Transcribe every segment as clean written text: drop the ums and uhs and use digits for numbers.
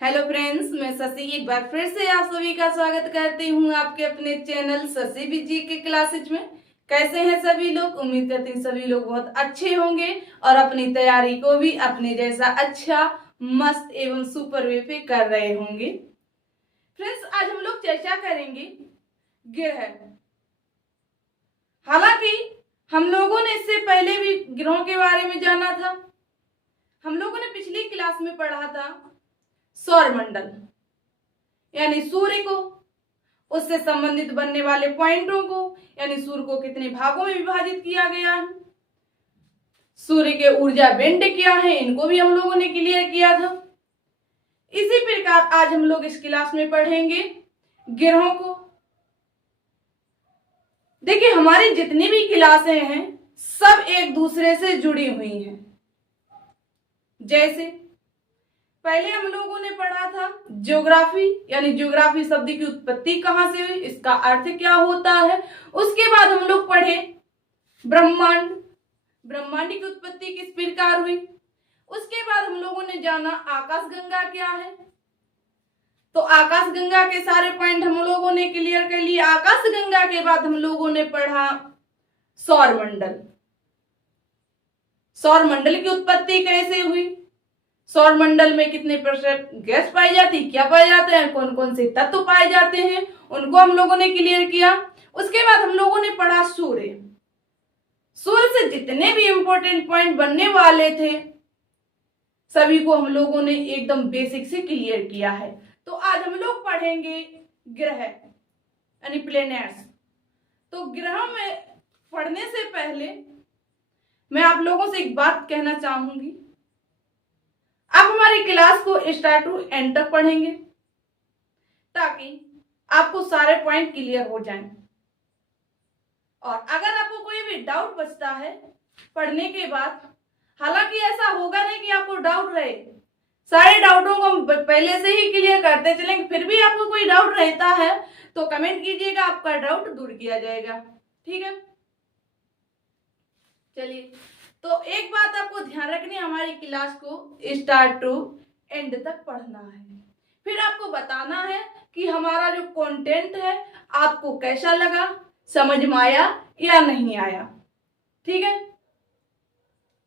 Hello friends, मैं शशि एक बार फिर से आप सभी का स्वागत करती हूँ आपके अपने चैनल शशि बीजी के क्लासेज में। कैसे हैं सभी लोग? उम्मीद करती हूँ सभी लोग बहुत अच्छे होंगे और अपनी तैयारी को भी अपने जैसा अच्छा, मस्त एवं सुपर वे पे कर रहे होंगे। फ्रेंड्स, आज हम लोग चर्चा करेंगे ग्रह। हालांकि हम लोगों ने इससे पहले भी ग्रहों के बारे में जाना था। हम लोगों ने पिछली क्लास में पढ़ा था सौरमंडल यानी सूर्य को, उससे संबंधित बनने वाले पॉइंटों को, यानी सूर्य को कितने भागों में विभाजित किया गया है, सूर्य के ऊर्जा बेंड क्या है, इनको भी हम लोगों ने क्लियर किया था। इसी प्रकार आज हम लोग इस क्लास में पढ़ेंगे ग्रहों को। देखिए, हमारी जितनी भी क्लासें हैं सब एक दूसरे से जुड़ी हुई हैं। जैसे पहले हम लोगों ने पढ़ा था ज्योग्राफी, यानी ज्योग्राफी शब्द की उत्पत्ति कहां से हुई, इसका अर्थ क्या होता है। उसके बाद हम लोग पढ़े ब्रह्मांड, ब्रह्मांड की उत्पत्ति किस प्रकार हुई। उसके बाद हम लोगों ने जाना आकाशगंगा क्या है, तो आकाशगंगा के सारे पॉइंट हम लोगों ने क्लियर कर लिए। आकाशगंगा के बाद हम लोगों ने पढ़ा सौरमंडल, सौरमंडल की उत्पत्ति कैसे हुई, सौरमंडल में कितने प्रतिशत गैस पाई जाती, क्या पाए जाते हैं, कौन कौन से तत्व पाए जाते हैं, उनको हम लोगों ने क्लियर किया। उसके बाद हम लोगों ने पढ़ा सूर्य, सूर्य से जितने भी इंपॉर्टेंट पॉइंट बनने वाले थे सभी को हम लोगों ने एकदम बेसिक से क्लियर किया है। तो आज हम लोग पढ़ेंगे ग्रह यानी प्लेनेट्स। तो ग्रह में पढ़ने से पहले मैं आप लोगों से एक बात कहना चाहूंगी। आप हमारी क्लास को स्टार्ट टू एंड तक पढ़ेंगे ताकि आपको सारे पॉइंट क्लियर हो जाएं। और अगर आपको कोई भी डाउट बचता है पढ़ने के बाद, हालांकि ऐसा होगा नहीं कि आपको डाउट रहे, सारे डाउटों को हम पहले से ही क्लियर करते चलेंगे, फिर भी आपको कोई डाउट रहता है तो कमेंट कीजिएगा, आपका डाउट दूर किया जाएगा। ठीक है, चलिए। तो एक बात आपको ध्यान रखनी है, हमारी क्लास को स्टार्ट टू एंड तक पढ़ना है, फिर आपको बताना है कि हमारा जो कंटेंट है आपको कैसा लगा, समझ में आया या नहीं आया। ठीक है,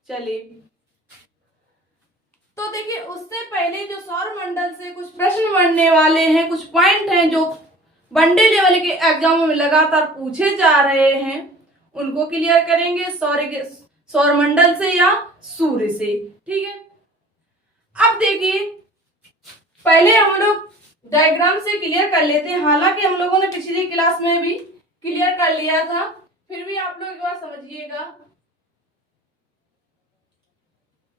चलिए। तो देखिए, उससे पहले जो सौरमंडल से कुछ प्रश्न बनने वाले हैं, कुछ पॉइंट हैं जो वनडे लेवल के एग्जामों में लगातार पूछे जा रहे हैं, उनको क्लियर करेंगे सौरमंडल से या सूर्य से। ठीक है, अब देखिए, पहले हम लोग डायग्राम से क्लियर कर लेते हैं। हालांकि हम लोगों ने पिछली क्लास में भी क्लियर कर लिया था, फिर भी आप लोग एक बार समझिएगा।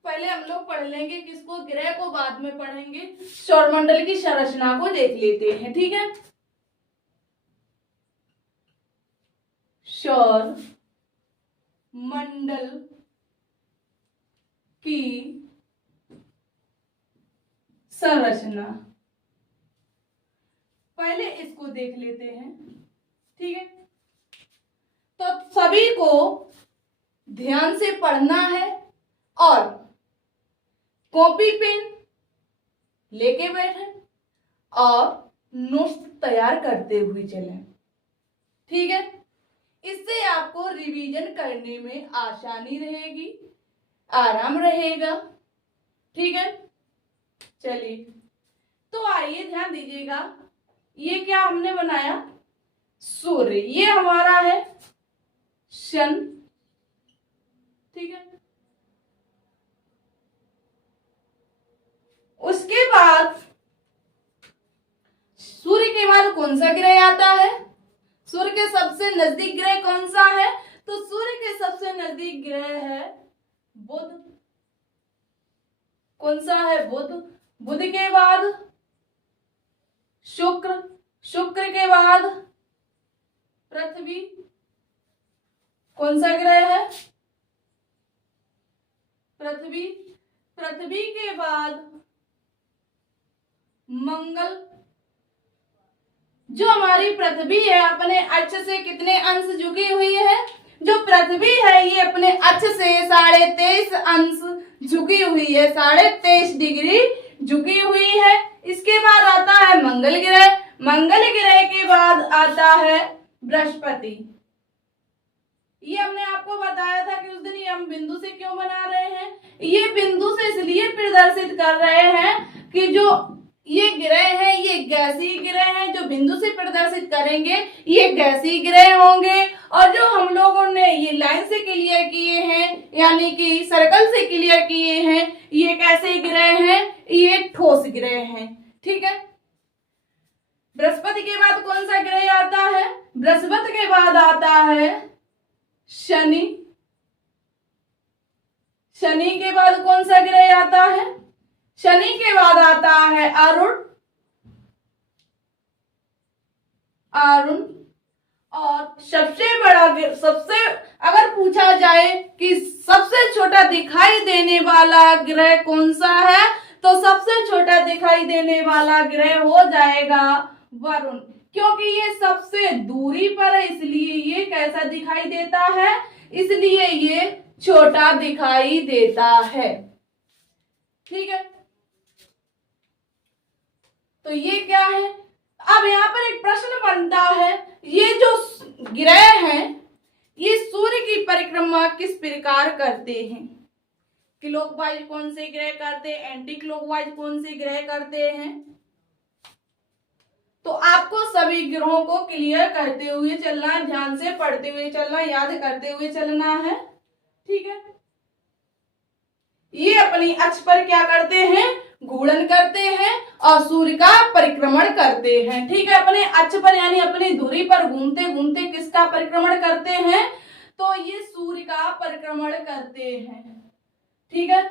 पहले हम लोग पढ़ लेंगे किसको, ग्रह को बाद में पढ़ेंगे। सौरमंडल की संरचना को देख लेते हैं। ठीक है, सौर मंडल की संरचना, पहले इसको देख लेते हैं। ठीक है, तो सभी को ध्यान से पढ़ना है और कॉपी पेन लेके बैठे और नोट्स तैयार करते हुए चलें। ठीक है, इससे आपको रिवीजन करने में आसानी रहेगी, आराम रहेगा। ठीक है, चलिए। तो आइए ध्यान दीजिएगा, ये क्या हमने बनाया, सूर्य, ये हमारा है सन। ठीक है, उसके बाद सूर्य के बाद कौन सा ग्रह आता है, सूर्य के सबसे नजदीक ग्रह कौन सा है, तो सूर्य के सबसे नजदीक ग्रह है बुध। कौन सा है, बुध। बुध के बाद शुक्र, शुक्र के बाद पृथ्वी। कौन सा ग्रह है, पृथ्वी। पृथ्वी के बाद मंगल। जो हमारी पृथ्वी है अपने अक्ष से कितने अंश झुकी हुई है, जो पृथ्वी है ये अपने अक्ष से 23.5 अंश झुकी हुई है, 23.5 डिग्री झुकी हुई है। इसके बाद आता है मंगल ग्रह, मंगल ग्रह के बाद आता है बृहस्पति। ये हमने आपको बताया था कि उस दिन ये हम बिंदु से क्यों बना रहे हैं। ये बिंदु से इसलिए प्रदर्शित कर रहे हैं कि जो ये ग्रह है ये गैसीय ग्रह है, जो बिंदु से प्रदर्शित करेंगे ये गैसीय ग्रह होंगे, और जो हम लोगों ने ये लाइन से क्लियर किए हैं यानी कि सर्कल से क्लियर किए हैं ये कैसे ग्रह हैं, ये ठोस ग्रह हैं। ठीक है। बृहस्पति के बाद कौन सा ग्रह आता है? बृहस्पति के बाद आता है शनि। शनि के बाद कौन सा ग्रह आता है? शनि के बाद आता है अरुण। अरुण और सबसे अगर पूछा जाए कि सबसे छोटा दिखाई देने वाला ग्रह कौन सा है, तो सबसे छोटा दिखाई देने वाला ग्रह हो जाएगा वरुण, क्योंकि ये सबसे दूरी पर है, इसलिए ये कैसा दिखाई देता है, इसलिए ये छोटा दिखाई देता है। ठीक है। तो ये क्या है? अब यहाँ पर एक प्रश्न बनता है, ये जो ग्रह हैं ये सूर्य की परिक्रमा किस प्रकार करते हैं? क्लॉकवाइज कौन से ग्रह करते हैं, एंटी क्लॉकवाइज कौन से ग्रह करते हैं? तो आपको सभी ग्रहों को क्लियर करते हुए चलना, ध्यान से पढ़ते हुए चलना, याद करते हुए चलना है। ठीक है। ये अपनी अक्ष पर क्या करते हैं? घूर्णन करते हैं और सूर्य का परिक्रमण करते हैं। ठीक है। अपने अक्ष पर यानी अपनी धुरी पर घूमते घूमते किसका परिक्रमण करते हैं? तो ये सूर्य का परिक्रमण करते हैं। ठीक है।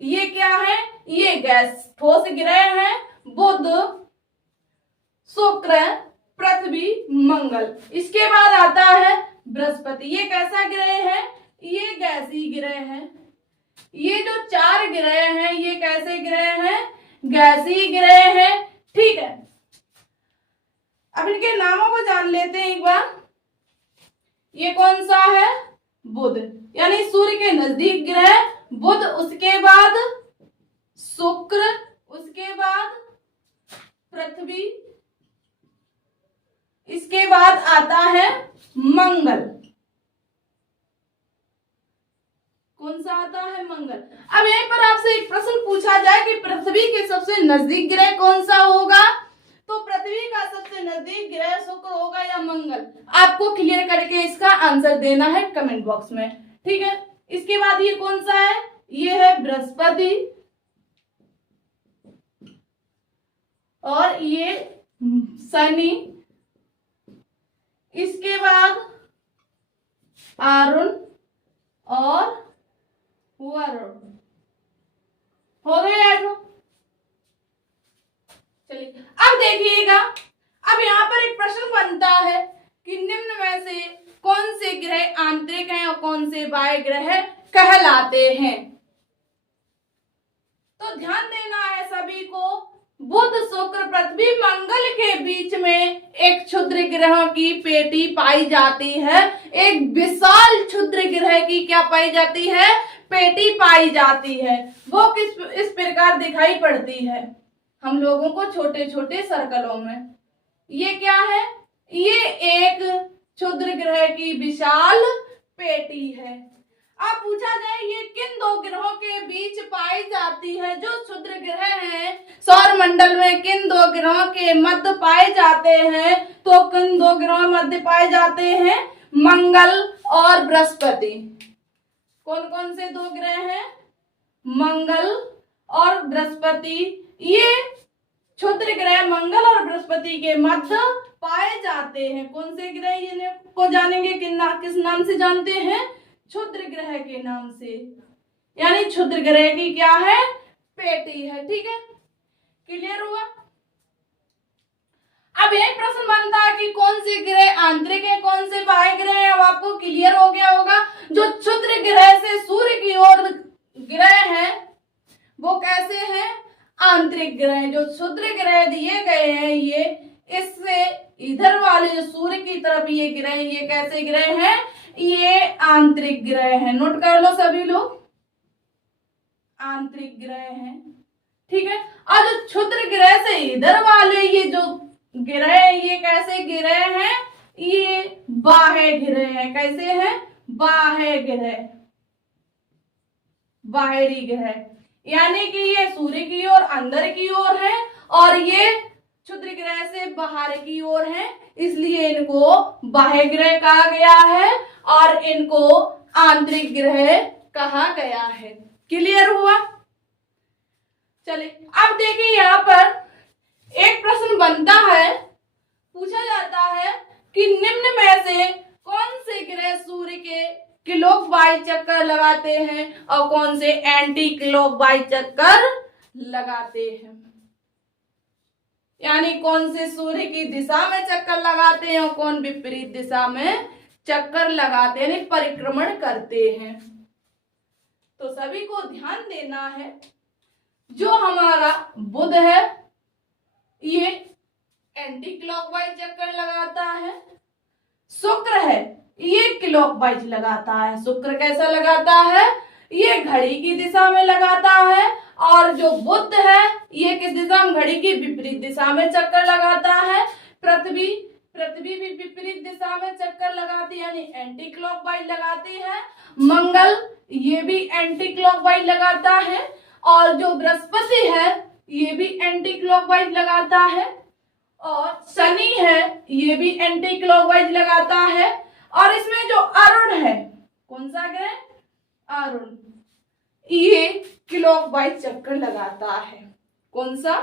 ये क्या है? ये गैस ठोस ग्रह है। बुध, शुक्र, पृथ्वी, मंगल। इसके बाद आता है बृहस्पति। ये कैसा ग्रह है? ये गैसीय ग्रह है। ये जो चार ग्रह हैं ये कैसे ग्रह हैं? गैसीय ग्रह हैं। ठीक है। अब इनके नामों को जान लेते हैं एक बार। ये कौन सा है? बुध, यानी सूर्य के नजदीक ग्रह बुध, उसके बाद शुक्र, उसके बाद पृथ्वी, इसके बाद आता है मंगल। कौन सा आता है? मंगल। अब यहीं पर आपसे एक प्रश्न पूछा जाए कि पृथ्वी के सबसे नजदीक ग्रह कौन सा होगा, तो पृथ्वी का सबसे नजदीक ग्रह शुक्र होगा या मंगल? आपको क्लियर करके इसका आंसर देना है कमेंट बॉक्स में। ठीक है। इसके बाद ये कौन सा है? ये है बृहस्पति, और ये शनि, इसके बाद अरुण और वरुण। हो गए आठों? चलिए अब देखिएगा। अब यहाँ पर एक प्रश्न बनता है कि निम्न में से कौन से ग्रह आंतरिक हैं और कौन से बाह्य ग्रह कहलाते हैं? तो ध्यान देना है सभी को। बुध, शुक्र, पृथ्वी, मंगल के बीच में एक क्षुद्र ग्रह की पेटी पाई जाती है। एक विशाल क्षुद्र ग्रह की क्या पाई जाती है? पेटी पाई जाती है। वो इस प्रकार दिखाई पड़ती है हम लोगों को छोटे छोटे सर्कलों में। ये क्या है? ये एक क्षुद्र ग्रह की विशाल पेटी है। अब पूछा जाए ये किन दो ग्रहों के बीच पाई जाती है? जो क्षुद्र ग्रह हैं सौर मंडल में किन दो ग्रहों के मध्य पाए जाते हैं? तो किन दो ग्रहों मध्य पाए जाते हैं? मंगल और बृहस्पति। कौन कौन से दो ग्रह हैं? मंगल और बृहस्पति। ये क्षुद्र ग्रह मंगल और बृहस्पति के मध्य पाए जाते हैं। कौन से ग्रह ये को जानेंगे? किस नाम से जानते हैं? क्षुद्र ग्रह के नाम से, यानी क्षुद्र ग्रह की क्या है? पेटी है। ठीक है। क्लियर हुआ? अब यही प्रश्न बनता है कि कौन से ग्रह आंतरिक है, कौन से बाह्य ग्रह है। अब आपको क्लियर हो गया होगा। जो क्षुद्र ग्रह से सूर्य की ओर ग्रह है वो कैसे हैं? आंतरिक ग्रह। जो क्षुद्र ग्रह दिए गए हैं ये इससे इधर वाले जो सूर्य की तरफ ये ग्रह, ये कैसे ग्रह हैं? ये आंतरिक ग्रह है। नोट कर लो सभी लोग। आंतरिक ग्रह हैं। ठीक है, और जो क्षुद्र ग्रह से इधर वाले ये जो ग्रह है, ये कैसे ग्रह हैं? ये बाह्य ग्रह है। कैसे हैं? बाह्य ग्रह, बाहरी ग्रह, यानी कि ये सूर्य की ओर अंदर की ओर है और ये क्षुद्र ग्रह से बाहर की ओर है, इसलिए इनको बाह्य ग्रह कहा गया है और इनको आंतरिक ग्रह कहा गया है। क्लियर हुआ? चलिए अब देखिए, यहाँ पर एक प्रश्न बनता है, पूछा जाता है कि निम्न में से कौन से ग्रह सूर्य के क्लॉकवाइज चक्कर लगाते हैं और कौन से एंटी क्लॉकवाइज चक्कर लगाते हैं? यानी कौन से सूर्य की दिशा में चक्कर लगाते हैं और कौन विपरीत दिशा में चक्कर लगाते हैं, यानी परिक्रमण करते हैं। तो सभी को ध्यान देना है, जो हमारा बुध है ये एंटी क्लॉकवाइज चक्कर लगाता है, शुक्र है ये क्लॉकवाइज लगाता है। शुक्र कैसा लगाता है? ये घड़ी की दिशा में लगाता है, और जो बुध है ये किस दिशा में? घड़ी की विपरीत दिशा में चक्कर लगाता है। पृथ्वी भी विपरीत दिशा में चक्कर लगाती है, यानी एंटी क्लॉकवाइज लगाती है। मंगल ये भी एंटी क्लॉकवाइज लगाता है, और जो बृहस्पति है ये भी एंटी क्लॉकवाइज लगाता है, और शनि है ये भी एंटी क्लॉकवाइज लगाता है। और इसमें जो अरुण है, कौन सा ग्रह? अरुण, ये क्लॉकवाइज चक्कर लगाता है। कौन सा?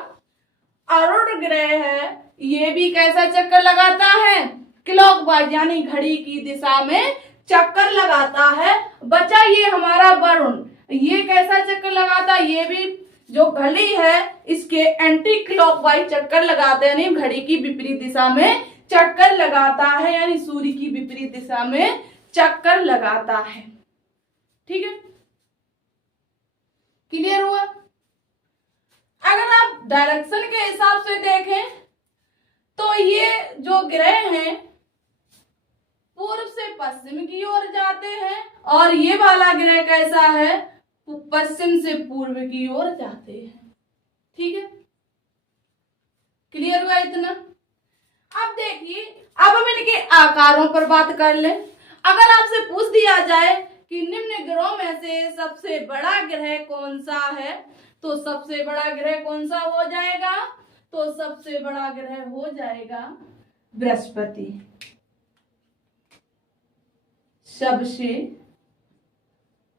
अरुण ग्रह है, ये भी कैसा चक्कर लगाता है? क्लॉकवाइज, यानी घड़ी की दिशा में चक्कर लगाता है। बचा ये हमारा वरुण, ये कैसा चक्कर लगाता है? ये भी जो घड़ी है इसके एंटी क्लॉकवाइज चक्कर लगाते हैं, यानी घड़ी की विपरीत दिशा में चक्कर लगाता है, यानी सूर्य की विपरीत दिशा में चक्कर लगाता है। ठीक है, क्लियर हुआ? अगर आप डायरेक्शन के हिसाब से देखें तो ये जो ग्रह हैं पूर्व से पश्चिम की ओर जाते हैं, और ये वाला ग्रह कैसा है? पश्चिम से पूर्व की ओर जाते हैं। ठीक है, क्लियर हुआ इतना? अब देखिए, अब हम इनके आकारों पर बात कर लें। अगर आपसे पूछ दिया जाए कि निम्न ग्रहों में से सबसे बड़ा ग्रह कौन सा है, तो सबसे बड़ा ग्रह कौन सा हो जाएगा? तो सबसे बड़ा ग्रह हो जाएगा बृहस्पति। सबसे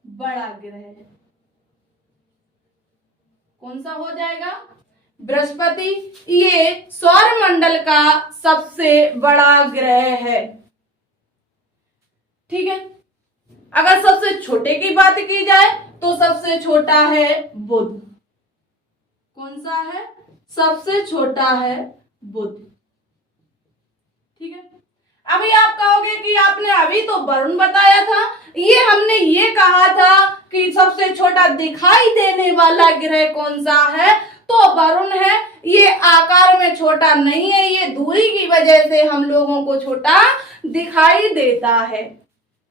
बड़ा ग्रह कौन सा हो जाएगा? बृहस्पति। ये सौरमंडल का सबसे बड़ा ग्रह है। ठीक है, अगर सबसे छोटे की बात की जाए तो सबसे छोटा है बुध। कौन सा है? सबसे छोटा है बुध। ठीक है, अभी आप कहोगे कि आपने अभी तो वरुण बताया था, ये हमने ये कहा था कि सबसे छोटा दिखाई देने वाला ग्रह कौन सा है, तो वरुण है। ये आकार में छोटा नहीं है, ये दूरी की वजह से हम लोगों को छोटा दिखाई देता है।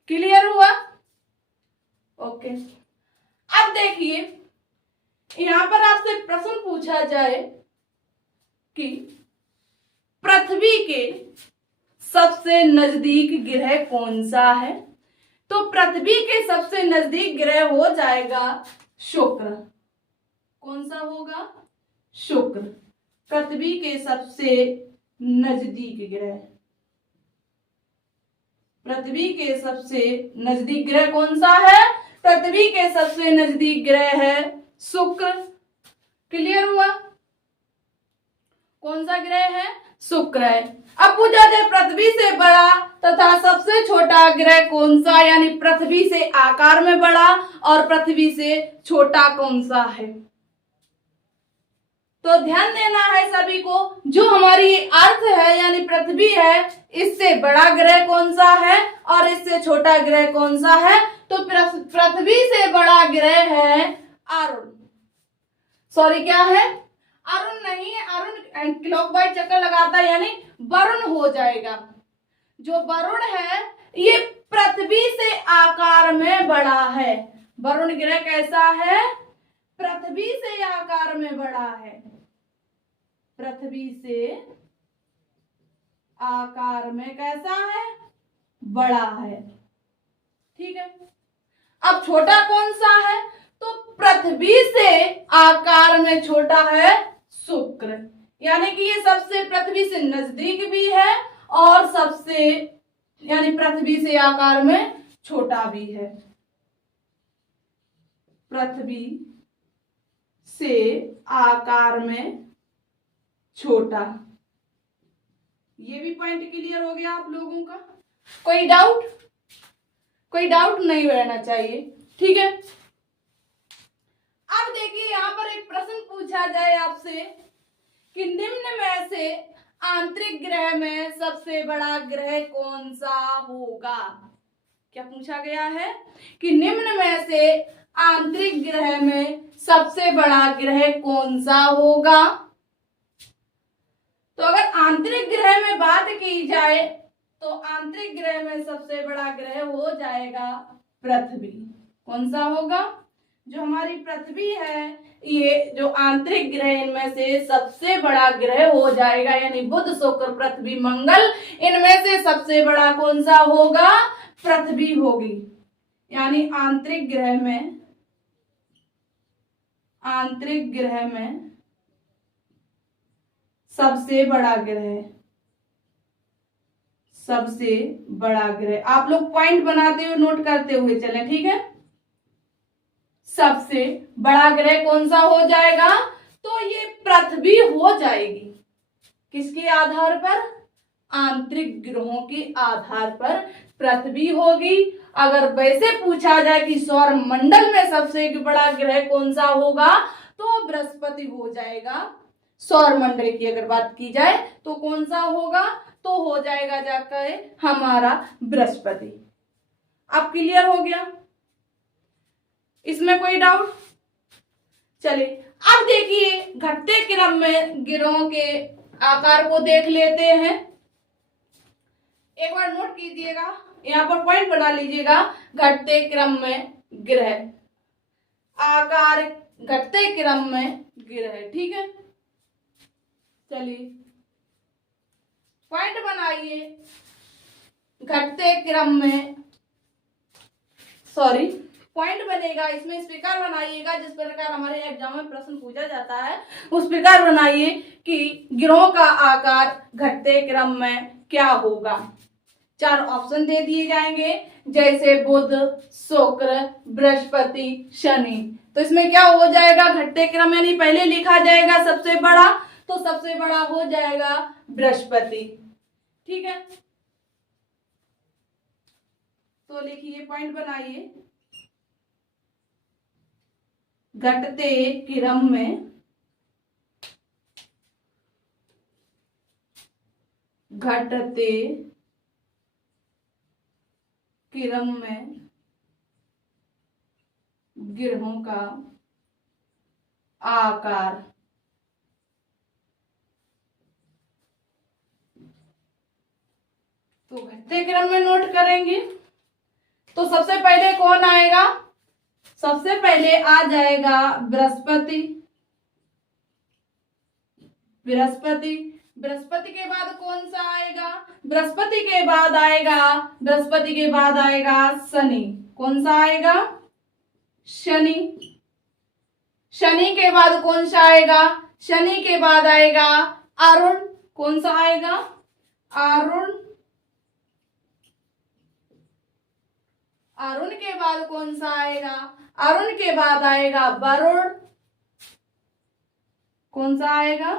क्लियर हुआ? ओके, अब देखिए, यहां पर आपसे प्रश्न पूछा जाए कि पृथ्वी के सबसे नजदीक ग्रह कौन सा है, तो पृथ्वी के सबसे नजदीक ग्रह हो जाएगा शुक्र। कौन सा होगा? शुक्र, पृथ्वी के सबसे नजदीक ग्रह। पृथ्वी के सबसे नजदीक ग्रह कौन सा है? पृथ्वी के सबसे नजदीक ग्रह है शुक्र। क्लियर हुआ? कौन सा ग्रह है? शुक्र है। अब पूछा जाए पृथ्वी से बड़ा तथा सबसे छोटा ग्रह कौन सा, यानी पृथ्वी से आकार में बड़ा और पृथ्वी से छोटा कौन सा है, तो ध्यान देना है सभी को। जो हमारी अर्थ है यानी पृथ्वी है, इससे बड़ा ग्रह कौन सा है और इससे छोटा ग्रह कौन सा है, तो पृथ्वी से बड़ा ग्रह है अरुण। सॉरी, क्या है? अरुण नहीं है, अरुण क्लॉकवाइज चक्कर लगाता है, यानी वरुण हो जाएगा। जो वरुण है ये पृथ्वी से आकार में बड़ा है। वरुण ग्रह कैसा है? पृथ्वी से आकार में बड़ा है, पृथ्वी से आकार में कैसा है, बड़ा है। ठीक है, अब छोटा कौन सा है, तो पृथ्वी से आकार में छोटा है शुक्र, यानी कि ये सबसे पृथ्वी से नजदीक भी है और सबसे यानी पृथ्वी से आकार में छोटा भी है। पृथ्वी से आकार में छोटा, ये भी पॉइंट क्लियर हो गया आप लोगों का। कोई डाउट, कोई डाउट नहीं रहना चाहिए। ठीक है, अब देखिए यहां पर एक प्रश्न पूछा जाए आपसे कि निम्न में से आंतरिक ग्रह में सबसे बड़ा ग्रह कौन सा होगा। क्या पूछा गया है कि निम्न में से आंतरिक ग्रह में सबसे बड़ा ग्रह कौन सा होगा। तो अगर आंतरिक ग्रह में बात की जाए तो आंतरिक ग्रह में सबसे बड़ा ग्रह हो जाएगा पृथ्वी। कौन सा होगा, जो हमारी पृथ्वी है, ये जो आंतरिक ग्रह इनमें से सबसे बड़ा ग्रह हो जाएगा, यानी बुध, शुक्र, पृथ्वी, मंगल, इनमें से सबसे बड़ा कौन सा होगा, पृथ्वी होगी। यानी आंतरिक ग्रह में, आंतरिक ग्रह में सबसे बड़ा ग्रह, सबसे बड़ा ग्रह, आप लोग पॉइंट बनाते हुए नोट करते हुए चलें। ठीक है, सबसे बड़ा ग्रह कौन सा हो जाएगा, तो ये पृथ्वी हो जाएगी। किसके आधार पर, आंतरिक ग्रहों के आधार पर पृथ्वी होगी। अगर वैसे पूछा जाए कि सौर मंडल में सबसे बड़ा ग्रह कौन सा होगा, तो बृहस्पति हो जाएगा। सौर मंडल की अगर बात की जाए तो कौन सा होगा, तो हो जाएगा जाकर हमारा बृहस्पति। अब क्लियर हो गया, इसमें कोई डाउट। चलिए अब देखिए घटते क्रम में ग्रहों के आकार को देख लेते हैं। एक बार नोट कीजिएगा, यहां पर पॉइंट बना लीजिएगा। घटते क्रम में ग्रह, आकार घटते क्रम में ग्रह। ठीक है, चलिए पॉइंट बनाइए। घटते क्रम में, सॉरी पॉइंट बनेगा, इसमें इस प्रकार बनाइएगा जिस प्रकार हमारे एग्जाम में प्रश्न पूछा जाता है, उस प्रकार बनाइए कि ग्रहों का आकार घटते क्रम में क्या होगा। 4 ऑप्शन दे दिए जाएंगे, जैसे बुध, शुक्र, बृहस्पति, शनि। तो इसमें क्या हो जाएगा, घटते क्रम यानी पहले लिखा जाएगा सबसे बड़ा, तो सबसे बड़ा हो जाएगा बृहस्पति। ठीक है, तो लिखिए, पॉइंट बनाइए। घटते क्रम में, घटते क्रम में ग्रहों का आकार। तो घटते क्रम में नोट करेंगे तो सबसे पहले कौन आएगा, सबसे पहले आ जाएगा बृहस्पति। बृहस्पति, बृहस्पति के बाद कौन सा आएगा, बृहस्पति के बाद आएगा, बृहस्पति के बाद आएगा शनि। कौन सा आएगा, शनि। शनि के बाद कौन सा आएगा, शनि के बाद आएगा अरुण। कौन सा आएगा, अरुण। अरुण के बाद कौन सा आएगा, अरुण के बाद आएगा वरुण। कौन सा आएगा,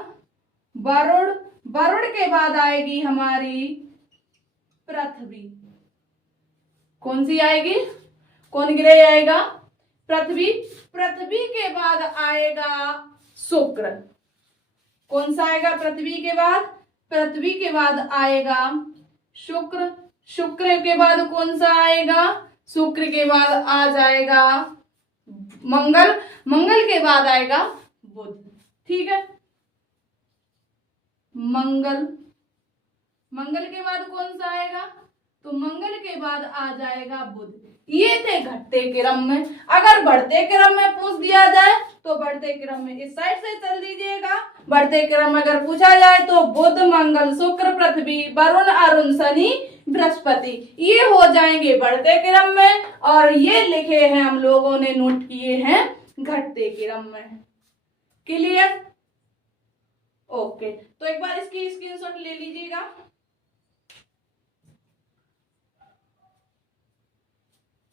वरुण। वरुण के बाद आएगी हमारी पृथ्वी। कौन सी आएगी, कौन ग्रह आएगा, पृथ्वी। पृथ्वी के बाद आएगा शुक्र। कौन सा आएगा पृथ्वी के बाद, पृथ्वी के बाद आएगा शुक्र। शुक्र के बाद कौन सा आएगा, शुक्र के बाद आ जाएगा मंगल। मंगल के बाद आएगा बुध। ठीक है, मंगल। मंगल के बाद कौन सा आएगा, तो मंगल के बाद आ जाएगा बुध। ये थे घटते क्रम में। अगर बढ़ते क्रम में पूछ दिया जाए तो बढ़ते क्रम में इस साइड से चल दीजिएगा। बढ़ते क्रम में अगर पूछा जाए तो बुध मंगल शुक्र पृथ्वी वरुण अरुण शनि बृहस्पति, ये हो जाएंगे बढ़ते क्रम में, और ये लिखे हैं हम लोगों ने, नोट किए हैं घटते क्रम में। क्लियर? ओके, तो एक बार इसकी स्क्रीनशॉट ले लीजिएगा।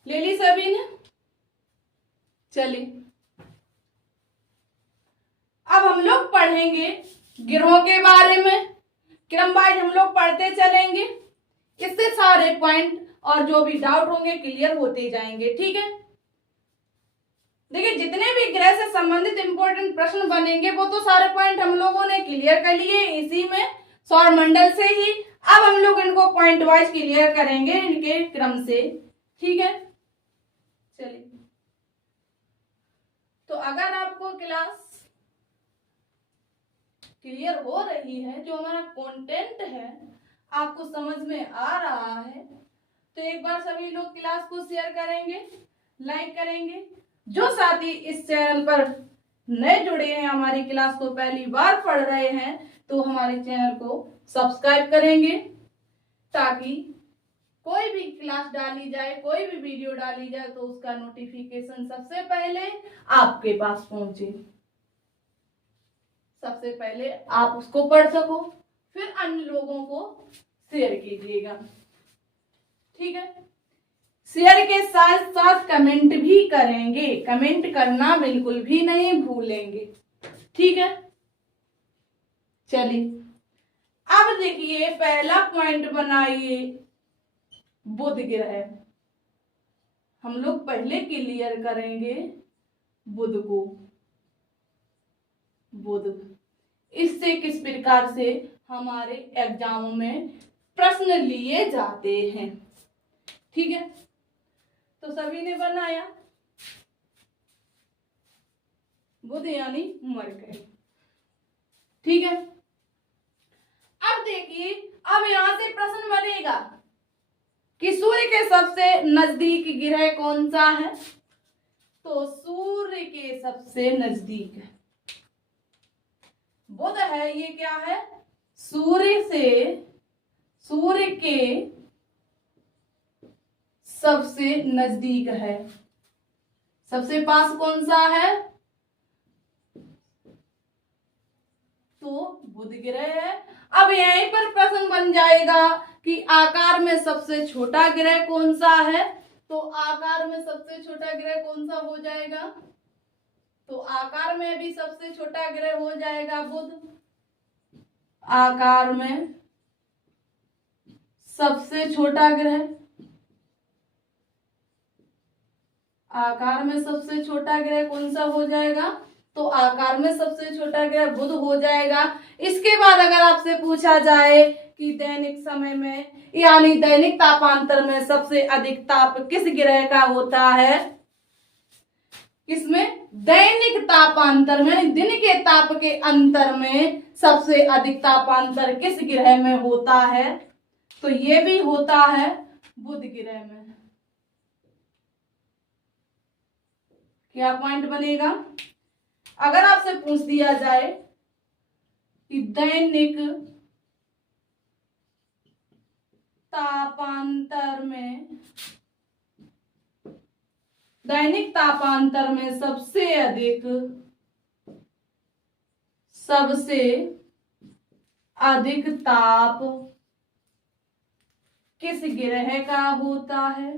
ले ली सभी ने? चलिए अब हम लोग पढ़ेंगे ग्रहों के बारे में। क्रम वाइज हम लोग पढ़ते चलेंगे, इससे सारे पॉइंट और जो भी डाउट होंगे क्लियर होते जाएंगे। ठीक है, देखिए जितने भी ग्रह से संबंधित इंपॉर्टेंट प्रश्न बनेंगे वो तो सारे पॉइंट हम लोगों ने क्लियर कर लिए इसी में, सौर मंडल से ही। अब हम लोग इनको पॉइंट वाइज क्लियर करेंगे इनके क्रम से। ठीक है, चलिए तो अगर आपको क्लास क्लियर हो रही है, जो हमारा कंटेंट है आपको समझ में आ रहा है, तो एक बार सभी लोग क्लास को शेयर करेंगे, लाइक करेंगे। जो साथी इस चैनल पर नए जुड़े हैं, हमारी क्लास को पहली बार पढ़ रहे हैं, तो हमारे चैनल को सब्सक्राइब करेंगे ताकि कोई भी क्लास डाली जाए, कोई भी वीडियो डाली जाए तो उसका नोटिफिकेशन सबसे पहले आपके पास पहुंचे, सबसे पहले आप उसको पढ़ सको, फिर अन्य लोगों को शेयर कीजिएगा। ठीक है, शेयर के साथ साथ कमेंट भी करेंगे, कमेंट करना बिल्कुल भी नहीं भूलेंगे। ठीक है, चलिए अब देखिए पहला पॉइंट बनाइए बुध ग्रह। हम लोग पहले क्लियर करेंगे बुध को। बुध, इससे किस प्रकार से हमारे एग्जामों में प्रश्न लिए जाते हैं। ठीक है, तो सभी ने बनाया बुध यानी मरकरी। ठीक है, अब देखिए अब यहां से प्रश्न बनेगा कि सूर्य के सबसे नजदीक ग्रह कौन सा है। तो सूर्य के सबसे नजदीक बुध है। ये क्या है? सूर्य के सबसे नजदीक है। सबसे पास कौन सा है? तो बुध ग्रह है। अब यहीं पर प्रश्न बन जाएगा कि आकार में सबसे छोटा ग्रह कौन सा है। तो आकार में सबसे छोटा ग्रह कौन सा हो जाएगा? तो आकार में भी सबसे छोटा ग्रह हो जाएगा बुध। आकार में सबसे छोटा ग्रह, आकार में सबसे छोटा ग्रह कौन सा हो जाएगा? तो आकार में सबसे छोटा ग्रह बुध हो जाएगा। इसके बाद अगर आपसे पूछा जाए कि दैनिक समय में यानी दैनिक तापांतर में सबसे अधिक ताप किस ग्रह का होता है? किसमें? दैनिक तापांतर में, दिन के ताप के अंतर में सबसे अधिक तापांतर किस ग्रह में होता है? तो ये भी होता है बुध ग्रह में। क्या पॉइंट बनेगा? अगर आपसे पूछ दिया जाए कि दैनिक तापांतर में सबसे अधिक ताप किस ग्रह का होता है?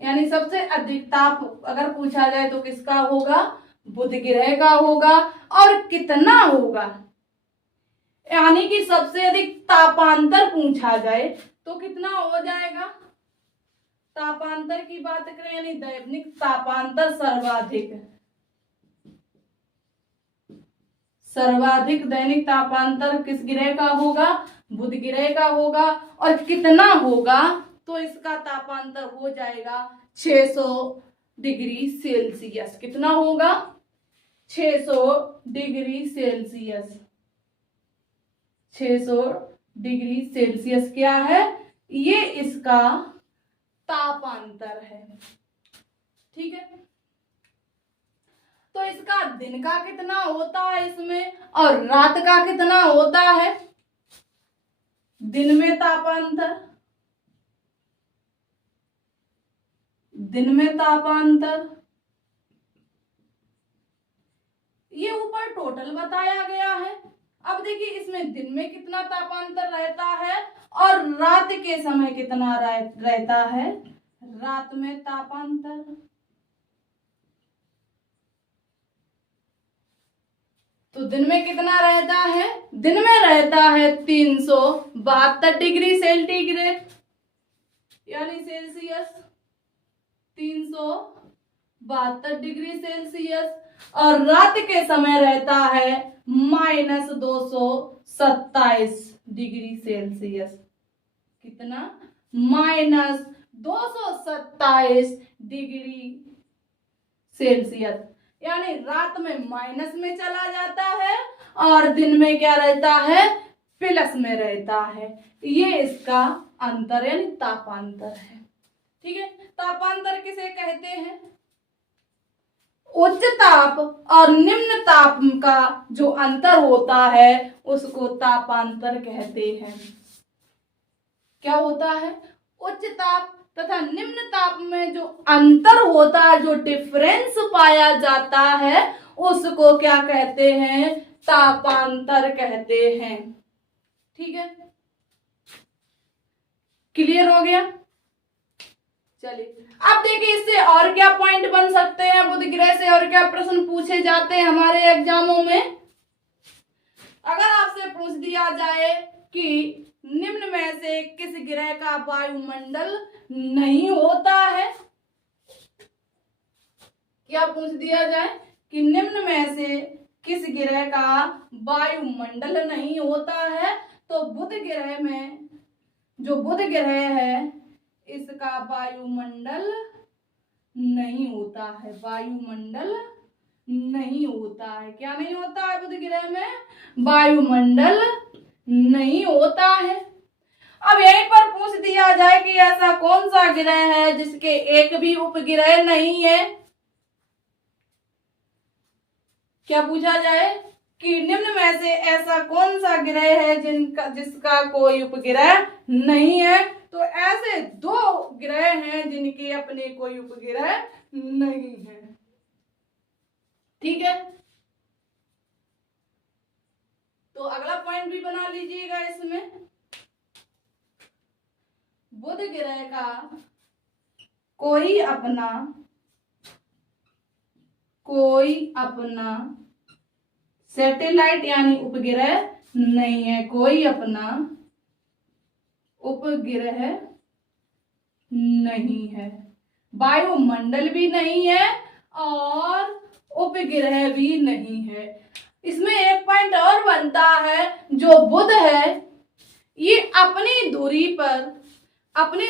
यानी सबसे अधिक ताप अगर पूछा जाए तो किसका होगा? बुध ग्रह का होगा। और कितना होगा? यानी कि सबसे अधिक तापांतर पूछा जाए तो कितना हो जाएगा? तापांतर की बात करें यानी दैनिक तापांतर सर्वाधिक दैनिक तापांतर किस ग्रह का होगा? बुध ग्रह का होगा। और कितना होगा? तो इसका तापांतर हो जाएगा 600 डिग्री सेल्सियस। कितना होगा? 600 डिग्री सेल्सियस। 600 डिग्री सेल्सियस क्या है? ये इसका तापांतर है। ठीक है, तो इसका दिन का कितना होता है इसमें और रात का कितना होता है। दिन में तापांतर, दिन में तापांतर, ये ऊपर टोटल बताया गया है। अब देखिए इसमें दिन में कितना तापांतर रहता है और रात के समय कितना रहता है। रात में तापांतर, तो दिन में कितना रहता है, दिन में रहता है 372 डिग्री सेंटीग्रेड यानी सेल्सियस, 372 डिग्री सेल्सियस, और रात के समय रहता है -227 डिग्री सेल्सियस। कितना, -227 डिग्री सेल्सियस, यानी रात में माइनस में चला जाता है और दिन में क्या रहता है, प्लस में रहता है। ये इसका अंतर यानी तापांतर है। ठीक है, तापांतर किसे कहते हैं, उच्च ताप और निम्न ताप का जो अंतर होता है उसको तापांतर कहते हैं। क्या होता है, उच्च ताप तथा निम्न ताप में जो अंतर होता है, जो डिफरेंस पाया जाता है, उसको क्या कहते हैं, तापांतर कहते हैं। ठीक है, क्लियर हो गया। चलिए अब देखिए इससे और क्या पॉइंट बन सकते हैं, बुध ग्रह से और क्या प्रश्न पूछे जाते हैं हमारे एग्जामों में। अगर आपसे पूछ दिया जाए कि निम्न में से किस ग्रह का वायुमंडल नहीं होता है, क्या पूछ दिया जाए कि निम्न में से किस ग्रह का वायुमंडल नहीं होता है, तो बुध ग्रह में, जो बुध ग्रह है इसका वायुमंडल नहीं होता है, वायुमंडल नहीं होता है। क्या नहीं होता है बुध ग्रह में, वायुमंडल नहीं होता है। अब यहीं पर पूछ दिया जाए कि ऐसा कौन सा ग्रह है जिसके एक भी उपग्रह नहीं है। क्या पूछा जाए कि निम्न में से ऐसा कौन सा ग्रह है जिसका कोई उपग्रह नहीं है, तो ऐसे 2 ग्रह हैं जिनके अपने कोई उपग्रह नहीं है। ठीक है, तो अगला पॉइंट भी बना लीजिएगा इसमें, बुध ग्रह का कोई अपना सैटेलाइट यानी उपग्रह नहीं है, कोई अपना उपग्रह नहीं है, वायुमंडल भी नहीं है और उपग्रह भी नहीं है। इसमें एक पॉइंट और बनता है, जो बुध है ये अपनी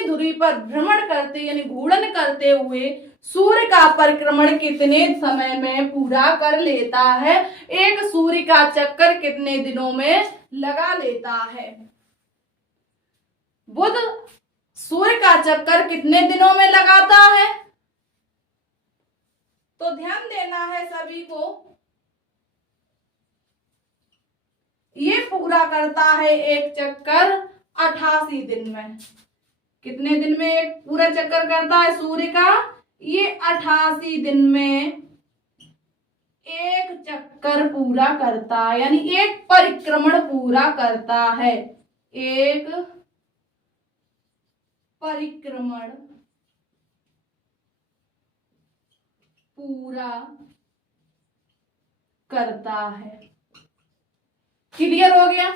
धुरी पर भ्रमण करते यानी घूर्णन करते हुए सूर्य का परिक्रमण कितने समय में पूरा कर लेता है, एक सूर्य का चक्कर कितने दिनों में लगा लेता है। बुध सूर्य का चक्कर कितने दिनों में लगाता है, तो ध्यान देना है सभी को। ये पूरा करता है एक चक्कर 88 दिन में। कितने दिन में एक पूरा चक्कर करता है सूर्य का, ये 88 दिन में एक चक्कर पूरा करता है, यानी एक परिक्रमण पूरा करता है, एक परिक्रमण पूरा करता है। क्लियर हो गया।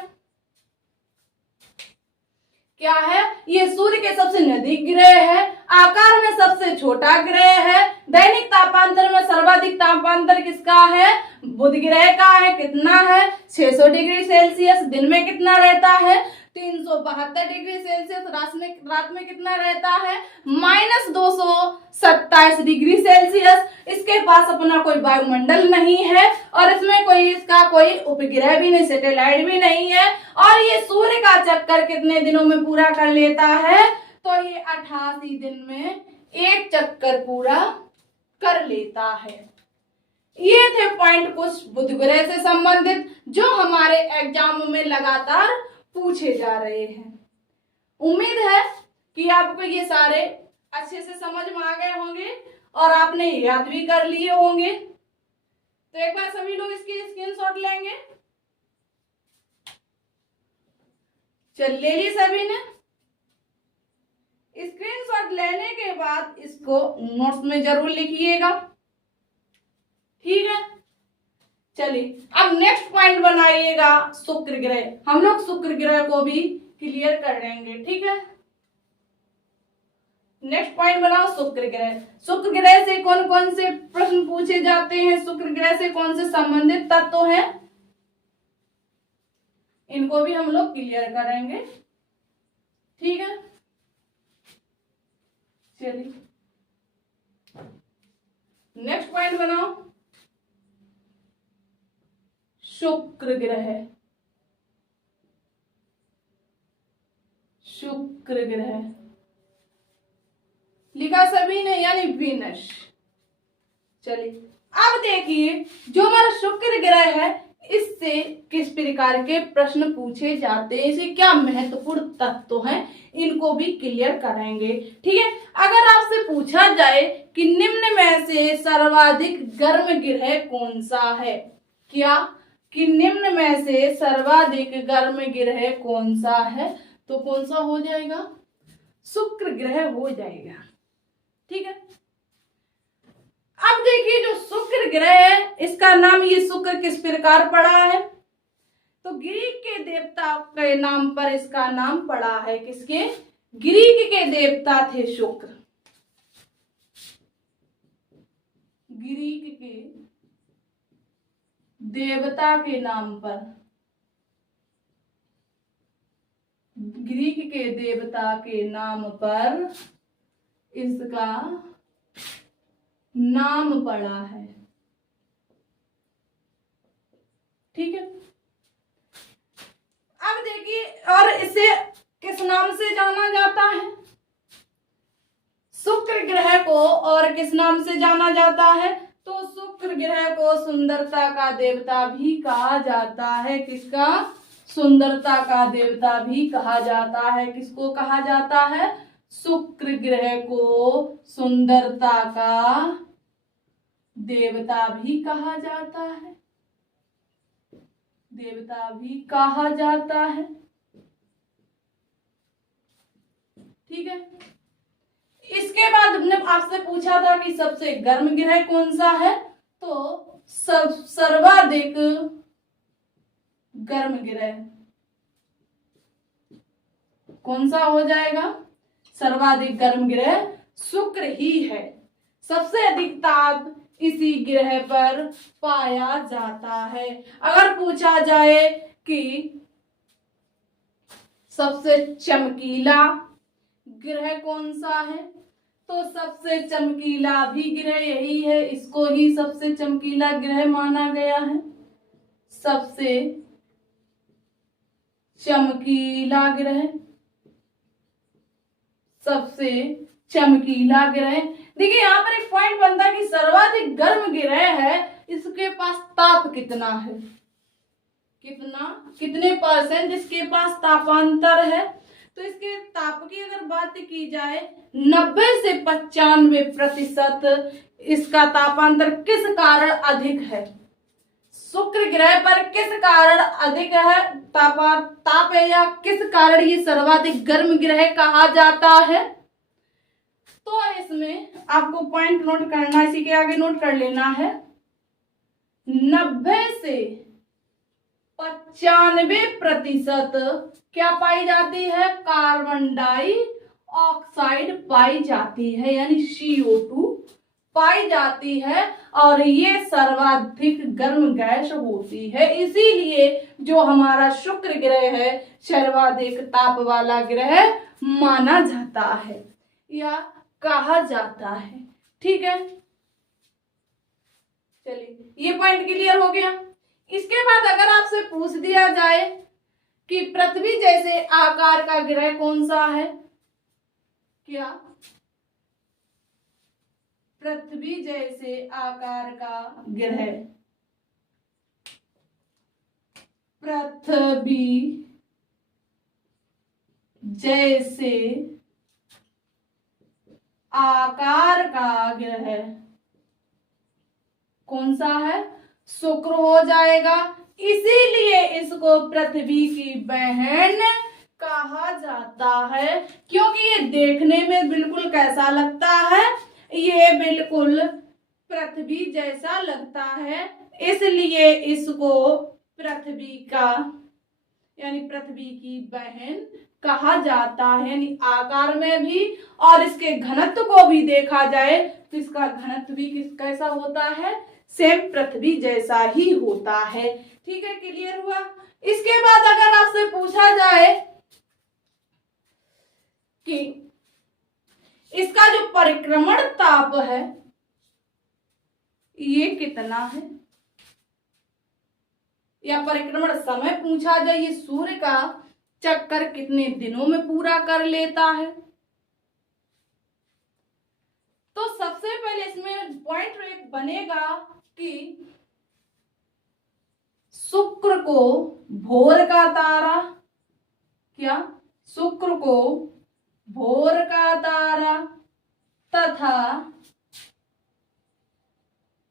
क्या है, ये सूर्य के सबसे नजदीक ग्रह है, आकार में सबसे छोटा ग्रह है, दैनिक तापांतर में सर्वाधिक तापांतर किसका है, बुध ग्रह का है। कितना है, 600 डिग्री सेल्सियस। दिन में कितना रहता है, 372 डिग्री सेल्सियस। रात में कितना रहता है? -227 डिग्री सेल्सियस। इसके पास अपना कोई वायुमंडल नहीं है और इसमें कोई इसका कोई उपग्रह भी नहीं, सैटेलाइट भी नहीं है। और ये सूर्य का चक्कर कितने दिनों में पूरा कर लेता है? तो ये 88 दिन में एक चक्कर पूरा कर लेता है। ये थे पॉइंट कुछ बुध ग्रह से संबंधित जो हमारे एग्जाम में लगातार पूछे जा रहे हैं। उम्मीद है कि आपको ये सारे अच्छे से समझ में आ गए होंगे और आपने याद भी कर लिए होंगे। तो एक बार सभी लोग इसकी स्क्रीनशॉट लेंगे। चल ले ली सभी ने। स्क्रीनशॉट लेने के बाद इसको नोट्स में जरूर लिखिएगा, ठीक है। चलिए अब नेक्स्ट पॉइंट बनाइएगा शुक्र ग्रह। हम लोग शुक्र ग्रह को भी क्लियर कर लेंगे, ठीक है। नेक्स्ट पॉइंट बनाओ शुक्र ग्रह। शुक्र ग्रह से कौन कौन से प्रश्न पूछे जाते हैं, शुक्र ग्रह से कौन से संबंधित तत्व हैं, इनको भी हम लोग क्लियर करेंगे, ठीक है। चलिए नेक्स्ट पॉइंट बनाओ शुक्र ग्रह। शुक्र ग्रह लिखा सभी ने, यानी वीनस। चलिए अब देखिए जो हमारा शुक्र ग्रह है इससे किस प्रकार के प्रश्न पूछे जाते हैं, इसे क्या महत्वपूर्ण तत्व हैं, इनको भी क्लियर करेंगे, ठीक है। अगर आपसे पूछा जाए कि निम्न में से सर्वाधिक गर्म ग्रह कौन सा है, क्या कि निम्न में से सर्वाधिक गर्म ग्रह कौन सा है, तो कौन सा हो जाएगा? शुक्र ग्रह हो जाएगा, ठीक है। अब देखिए जो शुक्र ग्रह है इसका नाम, ये शुक्र किस प्रकार पड़ा है? तो ग्रीक के देवता के नाम पर इसका नाम पड़ा है। किसके? ग्रीक के देवता थे शुक्र। ग्रीक के देवता के नाम पर, ग्रीक के देवता के नाम पर इसका नाम पड़ा है, ठीक है। अब देखिए और इसे किस नाम से जाना जाता है? शुक्र ग्रह को और किस नाम से जाना जाता है? तो शुक्र ग्रह को सुंदरता का देवता भी कहा जाता है। किसका? सुंदरता का देवता भी कहा जाता है। किसको कहा जाता है? शुक्र ग्रह को सुंदरता का देवता भी कहा जाता है, देवता भी कहा जाता है, ठीक है। इसके बाद हमने आपसे पूछा था कि सबसे गर्म ग्रह कौन सा है, तो सर्वाधिक गर्म ग्रह कौन सा हो जाएगा? सर्वाधिक गर्म ग्रह शुक्र ही है। सबसे अधिक ताप इसी ग्रह पर पाया जाता है। अगर पूछा जाए कि सबसे चमकीला ग्रह कौन सा है, तो सबसे चमकीला भी ग्रह यही है, इसको ही सबसे चमकीला ग्रह माना गया है। सबसे चमकीला ग्रह, सबसे चमकीला ग्रह। देखिए यहाँ पर एक पॉइंट बनता है कि सर्वाधिक गर्म ग्रह है, इसके पास ताप कितना है, कितने परसेंट इसके पास तापांतर है। तो इसके ताप की अगर बात की जाए 90 से 95% इसका तापांतर किस कारण अधिक है? शुक्र ग्रह पर किस कारण अधिक है ताप है, या किस कारण ये सर्वाधिक गर्म ग्रह कहा जाता है? तो इसमें आपको पॉइंट नोट करना, इसी के आगे नोट कर लेना है। 90 से 95% क्या पाई जाती है? कार्बन डाइऑक्साइड पाई जाती है, यानी CO2 पाई जाती है और ये सर्वाधिक गर्म गैस होती है। इसीलिए जो हमारा शुक्र ग्रह है सर्वाधिक ताप वाला ग्रह माना जाता है या कहा जाता है। ठीक है, चलिए ये पॉइंट क्लियर हो गया। इसके बाद अगर आपसे पूछ दिया जाए कि पृथ्वी जैसे आकार का ग्रह कौन सा है, क्या पृथ्वी जैसे आकार का ग्रह, पृथ्वी जैसे आकार का ग्रह कौन सा है, शुक्र हो जाएगा। इसीलिए इसको पृथ्वी की बहन कहा जाता है, क्योंकि ये देखने में बिल्कुल कैसा लगता है, ये बिल्कुल पृथ्वी जैसा लगता है, इसलिए इसको पृथ्वी का यानी पृथ्वी की बहन कहा जाता है। यानी आकार में भी और इसके घनत्व को भी देखा जाए तो इसका घनत्व भी कैसा होता है, सेम पृथ्वी जैसा ही होता है। ठीक है, क्लियर हुआ। इसके बाद अगर आपसे पूछा जाए कि इसका जो परिक्रमण ताप है ये कितना है, या परिक्रमण समय पूछा जाए, ये सूर्य का चक्कर कितने दिनों में पूरा कर लेता है, तो सबसे पहले इसमें पॉइंट एक बनेगा कि शुक्र को भोर का तारा, क्या शुक्र को भोर का तारा तथा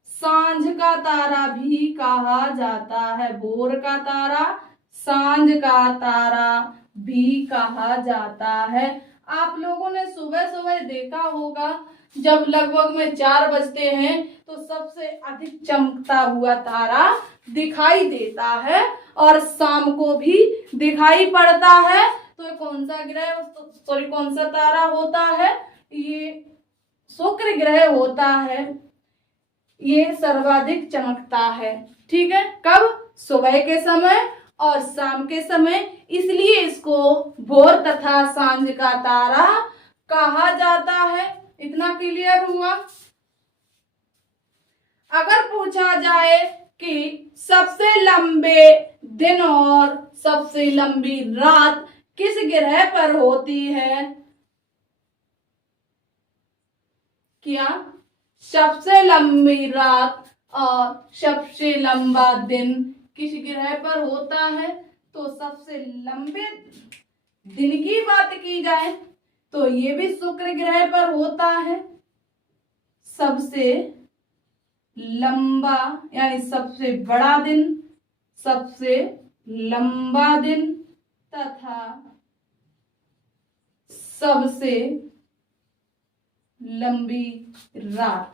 सांझ का तारा भी कहा जाता है। भोर का तारा, सांझ का तारा भी कहा जाता है। आप लोगों ने सुबह सुबह देखा होगा जब लगभग में 4 बजते हैं तो सबसे अधिक चमकता हुआ तारा दिखाई देता है और शाम को भी दिखाई पड़ता है। तो ये कौन सा ग्रह, सॉरी कौन सा तारा होता है, ये शुक्र ग्रह होता है। ये सर्वाधिक चमकता है। ठीक है, कब, सुबह के समय और शाम के समय, इसलिए इसको भोर तथा सांझ का तारा कहा जाता है। इतना क्लियर हुआ। अगर पूछा जाए कि सबसे लंबे दिन और सबसे लंबी रात किस ग्रह पर होती है, क्या सबसे लंबी रात और सबसे लंबा दिन किस ग्रह पर होता है, तो सबसे लंबे दिन की बात की जाए तो ये भी शुक्र ग्रह पर होता है। सबसे लंबा यानी सबसे बड़ा दिन, सबसे लंबा दिन तथा सबसे लंबी रात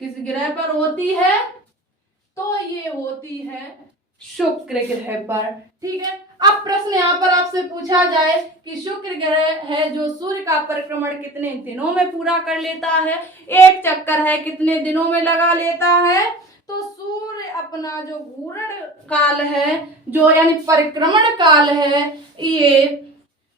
किस ग्रह पर होती है, तो ये होती है शुक्र ग्रह पर। ठीक है, अब प्रश्न यहाँ पर आपसे पूछा जाए कि शुक्र ग्रह है जो सूर्य का परिक्रमण कितने दिनों में पूरा कर लेता है, एक चक्कर है कितने दिनों में लगा लेता है, तो सूर्य अपना जो घूर्ण काल है, जो यानी परिक्रमण काल है, ये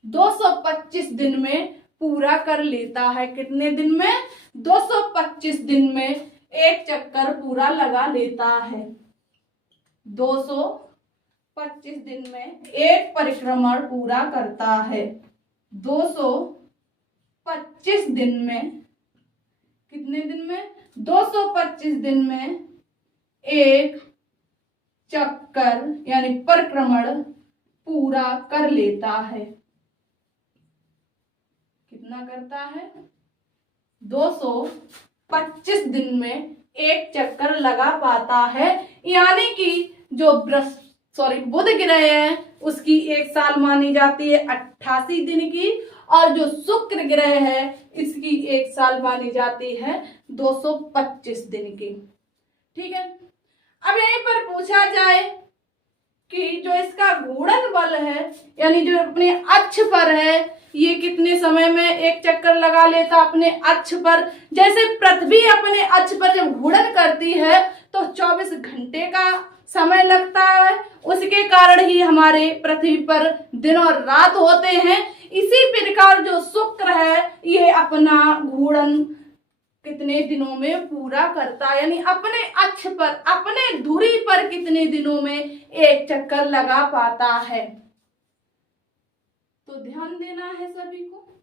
225 दिन में पूरा कर लेता है। कितने दिन में, 225 दिन में एक चक्कर पूरा लगा लेता है। 225 दिन में एक परिक्रमण पूरा करता है। 225 दिन में, कितने दिन में, 225 दिन में एक चक्कर यानी परिक्रमण पूरा कर लेता है। कितना करता है, 225 दिन में एक चक्कर लगा पाता है। यानी कि जो बुध ग्रह है उसकी एक साल मानी जाती है 88 दिन की, और जो शुक्र ग्रह है इसकी एक साल मानी जाती है 225 दिन की। ठीक है, अब यहीं पर पूछा जाए कि जो इसका घूर्णन बल है, यानी जो अपने अक्ष पर है, ये कितने समय में एक चक्कर लगा लेता अपने अक्ष पर। जैसे पृथ्वी अपने अक्ष पर जब घूर्णन करती है तो 24 घंटे का समय लगता है, उसके कारण ही हमारे पृथ्वी पर दिन और रात होते हैं। इसी प्रकार जो शुक्र है ये अपना घूर्णन कितने दिनों में पूरा करता है, यानी अपने अक्ष पर, अपने धुरी पर कितने दिनों में एक चक्कर लगा पाता है। तो ध्यान देना है सभी को।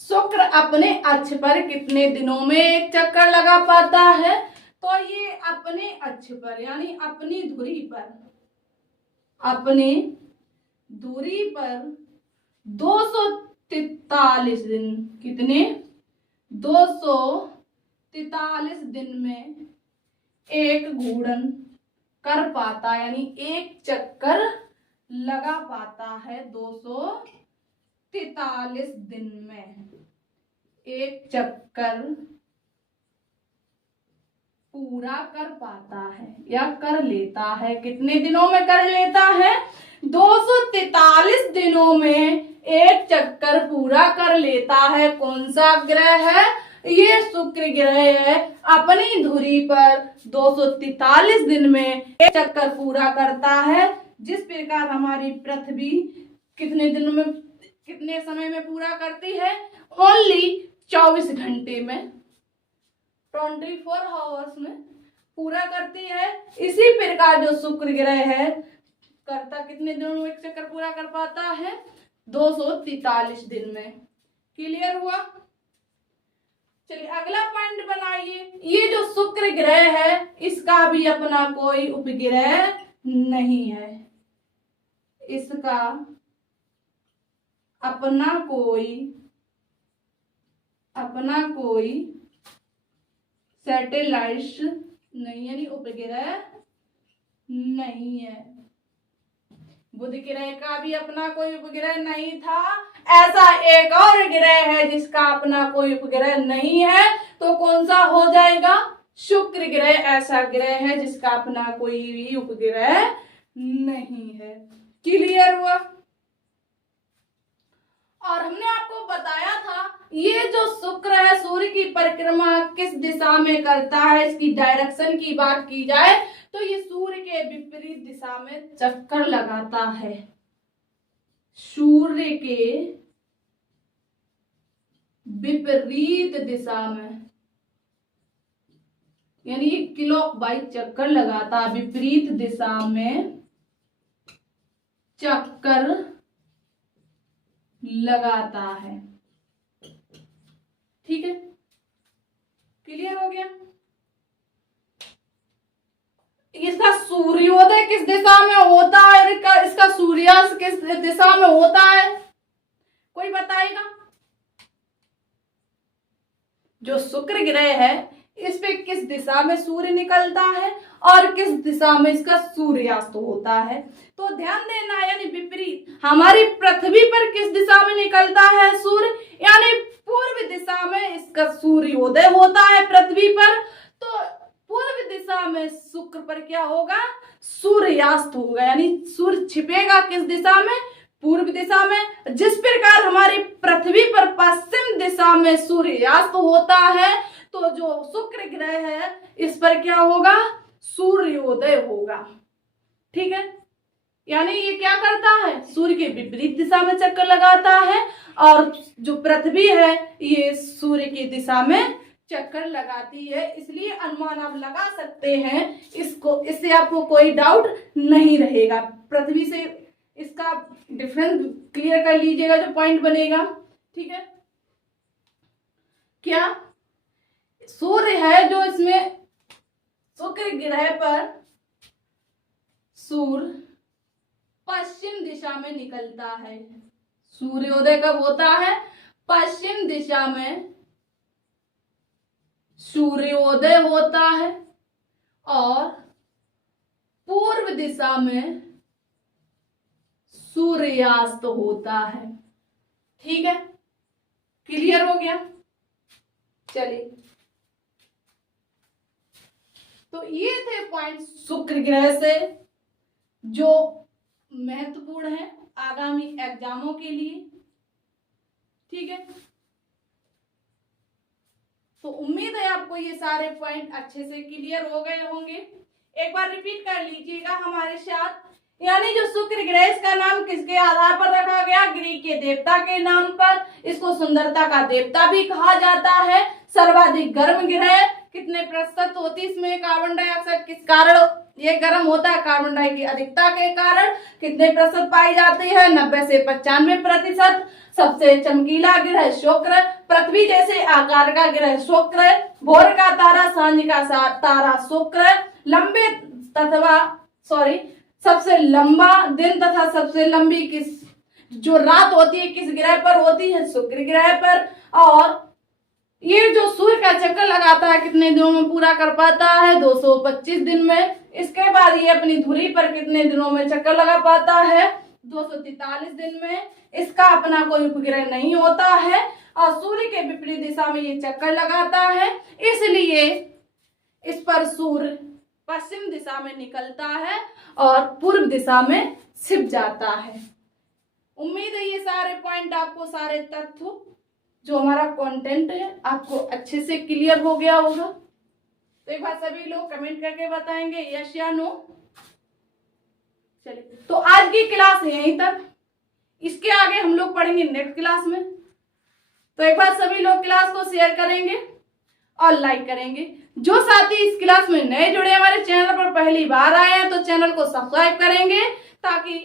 शुक्र अपने अक्ष पर कितने दिनों में एक चक्कर लगा पाता है, तो ये अपने अक्ष पर यानी अपनी धुरी पर, अपने धुरी पर 243 दिन, कितने 243 दिन में एक घूर्णन कर पाता, यानी एक चक्कर लगा पाता है। 243 दिन में एक चक्कर पूरा कर पाता है या कर लेता है। कितने दिनों में कर लेता है? 243 दिनों में एक चक्कर पूरा कर लेता है। कौन सा ग्रह है? ये शुक्र ग्रह है। अपनी धुरी पर 243 दिन में एक चक्कर पूरा करता है। जिस प्रकार हमारी पृथ्वी कितने दिनों में, कितने समय में पूरा करती है? ओनली 24 घंटे में, 24 आवर्स में पूरा करती है। इसी प्रकार जो शुक्र ग्रह है करता कितने दिनों में एक चक्कर पूरा कर पाता है? 243 दिन में। क्लियर हुआ? चलिए अगला पॉइंट बनाइए। ये जो शुक्र ग्रह है इसका भी अपना कोई उपग्रह नहीं है, इसका अपना कोई सैटेलाइट नहीं, यानी उपग्रह नहीं है। बुध ग्रह का भी अपना कोई उपग्रह नहीं था। ऐसा एक और ग्रह है जिसका अपना कोई उपग्रह नहीं है, तो कौन सा हो जाएगा? शुक्र ग्रह ऐसा ग्रह है जिसका अपना कोई भी उपग्रह नहीं है। क्लियर हुआ? और हमने आपको बताया था ये जो शुक्र है सूर्य की परिक्रमा किस दिशा में करता है, इसकी डायरेक्शन की बात की जाए तो ये सूर्य के विपरीत दिशा में चक्कर लगाता है। सूर्य के विपरीत दिशा में, यानी क्लॉकवाइज चक्कर लगाता है, विपरीत दिशा में चक्कर लगाता है। ठीक है, क्लियर हो गया? इसका सूर्योदय किस दिशा में होता है, इसका सूर्यास्त किस दिशा में होता है, कोई बताएगा? जो शुक्र ग्रह है इस पे किस दिशा में सूर्य निकलता है और किस दिशा में इसका सूर्यास्त होता है, तो ध्यान देना। यानी विपरीत, हमारी पृथ्वी पर किस दिशा में निकलता है सूर्य, यानी पूर्व दिशा में इसका सूर्योदय होता है पृथ्वी पर, तो पूर्व दिशा में शुक्र पर क्या होगा? सूर्यास्त होगा। यानी सूर्य छिपेगा किस दिशा में? पूर्व दिशा में। जिस प्रकार हमारी पृथ्वी पर पश्चिम दिशा में सूर्यास्त होता है, तो जो शुक्र ग्रह है इस पर क्या होगा? सूर्योदय होगा। ठीक है, यानी ये क्या करता है? सूर्य के विपरीत दिशा में चक्कर लगाता है, और जो पृथ्वी है ये सूर्य की दिशा में चक्कर लगाती है। इसलिए अनुमान आप लगा सकते हैं इसको, इससे आपको कोई डाउट नहीं रहेगा। पृथ्वी से इसका डिफरेंस क्लियर कर लीजिएगा, जो पॉइंट बनेगा। ठीक है, क्या सूर्य है जो इसमें शुक्र ग्रह पर सूर्य पश्चिम दिशा में निकलता है। सूर्योदय कब होता है? पश्चिम दिशा में सूर्योदय होता है और पूर्व दिशा में सूर्यास्त होता है। ठीक है, क्लियर हो गया? चलिए, तो ये थे पॉइंट शुक्र ग्रह से जो महत्वपूर्ण है आगामी एग्जामों के लिए। ठीक है, तो उम्मीद है आपको ये सारे पॉइंट अच्छे से क्लियर हो गए होंगे। एक बार रिपीट कर लीजिएगा हमारे साथ। यानी जो शुक्र ग्रह, इसका नाम किसके आधार पर रखा गया? ग्रीक के देवता के नाम पर। इसको सुंदरता का देवता भी कहा जाता है। सर्वाधिक गर्म ग्रह, कितने प्रतिशत होती है इसमें कार्बन डाइऑक्साइड, किस कारण ये गर्म होता है? कार्बन डाइऑक्साइड की अधिकता के कारण। कितने प्रतिशत पाई जाती है? 90 से 95%। सबसे चमकीला ग्रह शुक्र, पृथ्वी जैसे आकार का ग्रह शुक्र, भोर का तारा सांझ का तारा शुक्र, लंबे तथा सबसे लंबा दिन तथा सबसे लंबी किस जो रात होती है किस ग्रह पर होती है? शुक्र ग्रह पर। और ये जो सूर्य का चक्कर लगाता है कितने दिनों में पूरा कर पाता है? 225 दिन में। इसके बाद ये अपनी धुरी पर कितने दिनों में चक्कर लगा पाता है? 243 दिन में। इसका अपना कोई उपग्रह नहीं होता है और सूर्य के विपरीत दिशा में ये चक्कर लगाता है, इसलिए इस पर सूर्य पश्चिम दिशा में निकलता है और पूर्व दिशा में छिप जाता है। उम्मीद है ये सारे पॉइंट आपको, सारे तथ्य जो हमारा कंटेंट है आपको अच्छे से क्लियर हो गया होगा। तो एक बार सभी लोग कमेंट करके बताएंगे यस या नो। चलिए, तो आज की क्लास यहीं तक। इसके आगे हम लोग पढ़ेंगे नेक्स्ट क्लास में। तो एक बार सभी लोग क्लास को शेयर करेंगे और लाइक करेंगे। जो साथी इस क्लास में नए जुड़े हमारे चैनल पर पहली बार आए हैं तो चैनल को सब्सक्राइब करेंगे ताकि